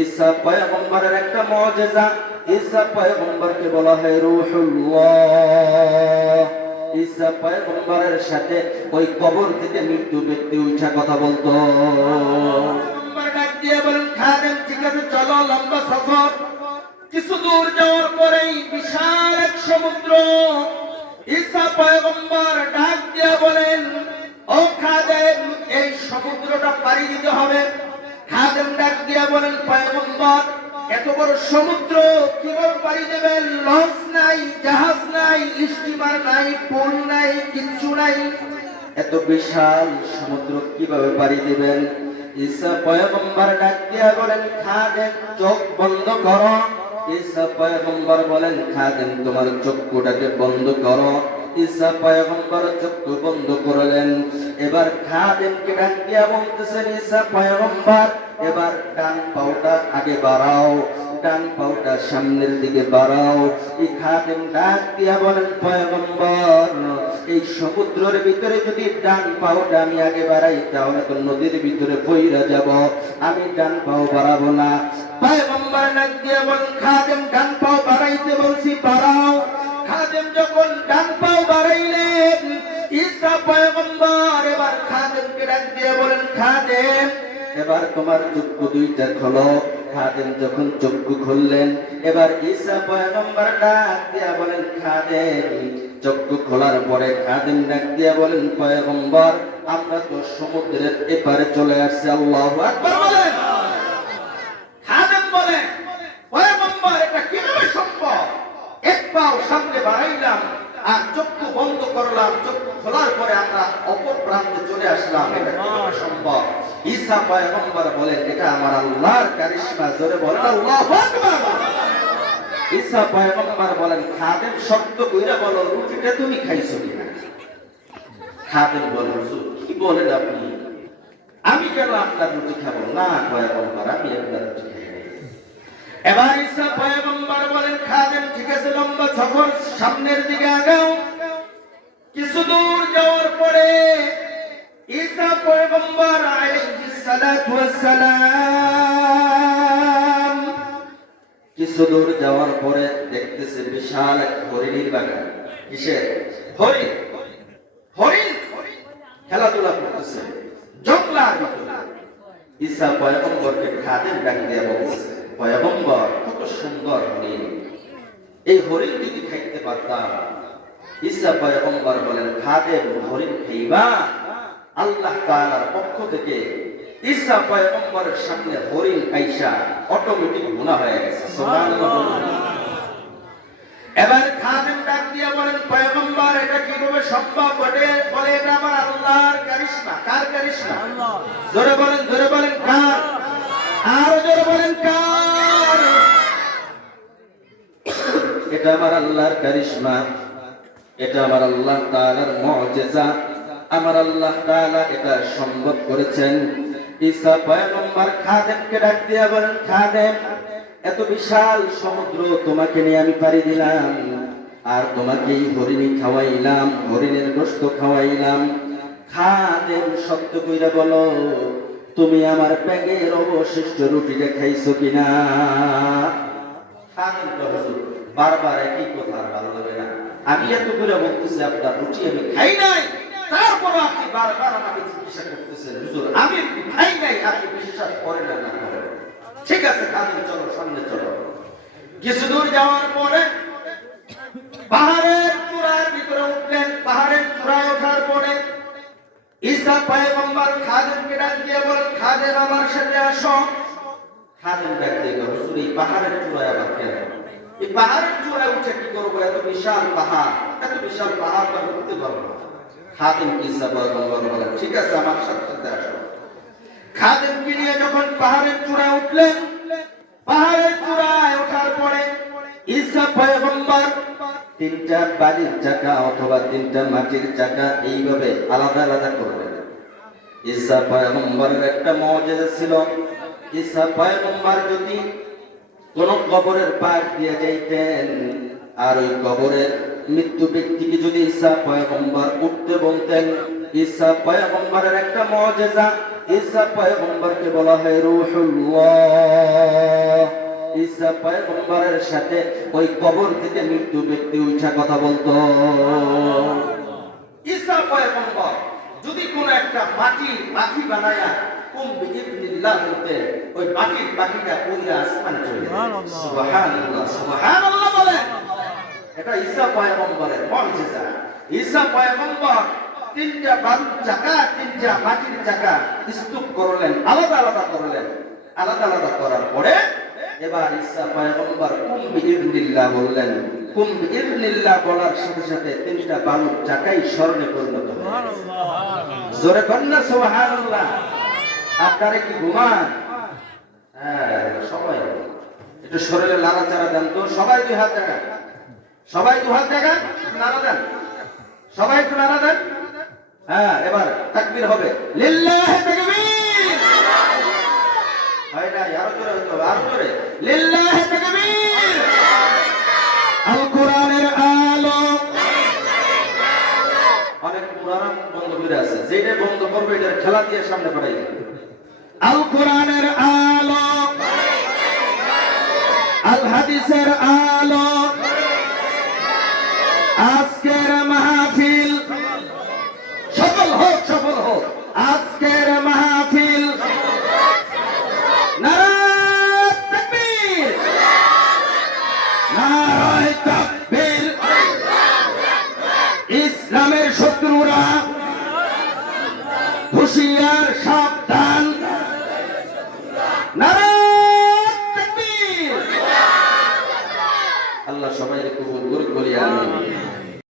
ঈসা পয়গম্বরের একটা ঈসা পয়গম্বরকে বলা হয় ঈসা পয়গম্বরের সাথে ওই কবর থেকে মৃত্যু ব্যক্তি উঠা কথা বলতো। কিছু দূর যাওয়ার পরেই বিশাল এক সমুদ্র। ঈসা পয়গম্বর ডাক দিয়ে বলেন, ও খাদেম, এই সমুদ্রটা পাড়ি দিতে হবে। খাদেম ডাক দিয়ে বলেন পয়গম্বর এত বড় সমুদ্র কীভাবে পাড়ি দেবেন, লঞ্চ নাই, জাহাজ নাই স্টিমার নাই পুল নাই, কিচ্ছু নাই। এত বিশাল সমুদ্র কীভাবে পাড়ি দিবেন? ঈসা পয়গম্বর ডাক দিয়া বলেন চোখ বন্ধ করো। ঈসা পয়গম্বর বলেন, খাদেম, তোমার চক্ষুটাকে বন্ধ করো। ঈসা পয়গম্বর চক্ষু বন্ধ করলেন। এবার খাদেমকে ডাক দিয়া বলতেছেন ঈসা পয়গম্বর, এবার ডান পাওটা আগে বাড়াও, ডান পাওটা সামনের দিকে বাড়াও। এই খাদেম ডাক দিয়া বলেন, পয়গম্বর, এই সমুদ্রের ভিতরে যদি ডান পাউটা আমি আগে বাড়াই, তাহলে তো নদীর ভিতরে বইরা যাব। আমি ডান পাও বাড়াবো না। পয়গম্বর ডাক দিয়ে বলেন, খাদেম, ডান পাও বাড়াইতে বলছি, বাড়াও। খাদেম যখন ডান পাও বাড়াইলেন এবার বলেন এবার তোমার চক্ষু দুইটা খোলো। খাদেম যখন চক্ষু খুললেন, এবার ঈসা পয়গম্বর ডাক দিয়া বলেন, খাদেম, চক্ষু খোলার পরে খাদেম ডাক দিয়া বলেন, পয়গম্বর, আমরা তো সমুদ্রের এপারে চলে আসছি, আল্লাহু এটা সামনে বাড়াইলাম আর চক্ষু বন্ধ করলাম চক্ষু খোলার পরে আমরা অপর প্রান্তে চলে আসলাম। সম্ভব? ঈসা পয়গম্বর বলেন এটা আমার আল্লাহর কারিশমা। জোরে বলেন আল্লাহু ঈসা পয়গম্বর বলেন খাদেম শব্দ কইরা বলো রুটিটা তুমি খাইছো কিনা? খাদেম বলেন "হুজুর, কি বলেন আপনি? আমি কেন আপনার রুটি খাব? না পয়গম্বর আমি আপনার রুটি খাই। এবার ঈসা পয়গম্বর বলেন, খাদেম, ঠিক আছে, লম্বা সফর, সামনের দিকে আগাও। কিছু দূর যাওয়ার পরে ঈসা পয়গম্বর আলাইহিস সালাতু ওয়াস কিছু দূর যাওয়ার পরে দেখতেছে বিশাল এক হরিণীর বাগান। কিসের? হরিণ। হরিণ খেলাধুলা করতেছে, জঙ্গলার ভিতরে ঈসা পয়গম্বরকে খাদেম ডাক দিয়ে বলতেছে পয়গম্বর কত সুন্দর হরিণ। এই হরিণ যদি খাইতে পারতাম ঈসা পয়গম্বর বলেন খাদেম হরিণ খাইবা? আল্লাহ তাআলার পক্ষ থেকে ঈসা পয়গম্বরের সামনে হরিণ আইসা অটোমেটিক গুনাহ হয়ে গেছে। সুবহানাল্লাহ এবার খাদেম ডাক দিয়ে বলেন পয়গম্বর এটা কীভাবে সম্ভব বটে বলে এটা আমার আল্লাহর কারিশমা। কার কারিশমা? জোরে বলেন জোরে বলেন কার আরও জোরে বলেন কার এটা আমার আল্লাহর কারিশমা। এটা আমার আল্লাহ তাআলার মুজিজা। আমার আল্লাহ তাআলা এটা সম্ভব করেছেন। খাদেমকে ডাক বলেন, খাদেম, এত বিশাল সমুদ্র তোমাকে নিয়ে আমি দিলাম। আর হরিণী খাওয়াইলাম, হরিণের গোশত খাওয়াইলাম। খাদেম সত্য কইরা বলো, তুমি আমার ব্যাগের অবশিষ্ট রুটিটা খাইছো কিনা? বারবার একই কথা আর ভালো লাগে না। আমি এত করে বলতেছি আপনার রুটি আমি খাই নাই। তারপর আপনি বারবার আমাকে জিজ্ঞাসা করতেছেন হুজুর আমি খাই নাই আপনি বিশ্বাস করেন না করেন? ঠিক আছে খাদেম চলো সামনে চলো। কিছু দূর যাওয়ার পরে পাহাড়ের চূড়ার ভিতরে উঠলেন। পাহাড়ের চূড়ায় ওঠার পরে ঈসা পয়গম্বর খাদেমকে ডাক দিয়ে বলেন খাদেম আমার সাথে আসো। খাদেম ডাক দিয়ে গেল, পাহাড়ের চূড়ায় আবার কেন পাহাড়ের চূড়ায় উঠে কি করব? এত বিশাল পাহাড়। এত বিশাল পাহাড় উঠতে পারব খাদেম ঠিক আছে, আমার সাথে নিয়ে যখন পাহাড়ের চূড়ায় উঠলেন? পাহাড়ের চূড়ায় ওঠার পরে ঈসা পয়গম্বর তিনটা বালির চাকা অথবা তিনটা মাটির চাকা এইভাবে আলাদা আলাদা করবেন ঈসা পয়গম্বরের একটা মর্যাদা ছিল। ঈসা পয়গম্বর যদি কোন কবরের পাশ দিয়ে যাইতেন। আর ওই কবরের মৃত্যু ব্যক্তিকে যদি ঈসা পয়গম্বর উঠতে বলতেন, ঈসা পয়গম্বরের একটা মর্যাদা, ঈসা পয়গম্বরকে বলা হয় রূহুল্লাহ। ঈসা পয়গম্বরের সাথে ওই কবর থেকে মৃত্যু ব্যক্তি উঠা কথা বলতো। ঈসা পয়গম্বর যদি কোন একটা মাটির পাখি বানায়া কুম বিইذنিল্লাহ বলতে ওই মাটির পাখিটা আসমানে চলে সুবহানাল্লাহ। সুবহানাল্লাহ বলেন এটা ঈসা পয়গম্বরের মুজিজা ঈসা পয়গম্বর তিনটা বালুর চাকা তিনটা মাটির চাকা স্তূপ করলেন আলাদা আলাদা করলেন। আলাদা আলাদা করার পরে এবার ঈসা পয়গম্বর কুম বিইذনিল্লাহ বললেন। কুম বিইذনিল্লাহ বলার সাথে সাথে তিনটা বালুর চাকাই স্বর্ণে পরিণত হলো। জোরে কন্যা সুবহানাল্লাহ। আপনারা কি ঘুমান? হ্যাঁ শরীরে লাড়াচাড়া দেন তো, সবাই দুই হাত জায়গা সবাই দু হাত জায়গা নাড়া দেন। সবাই একটু নাড়া দেন। হ্যাঁ এবার তাকবীর হবে। আল অনেক বন্ধ করে আছে যেটা বন্ধ করবে খেলা দিয়ে সামনে পাঠাই আল কোরআনের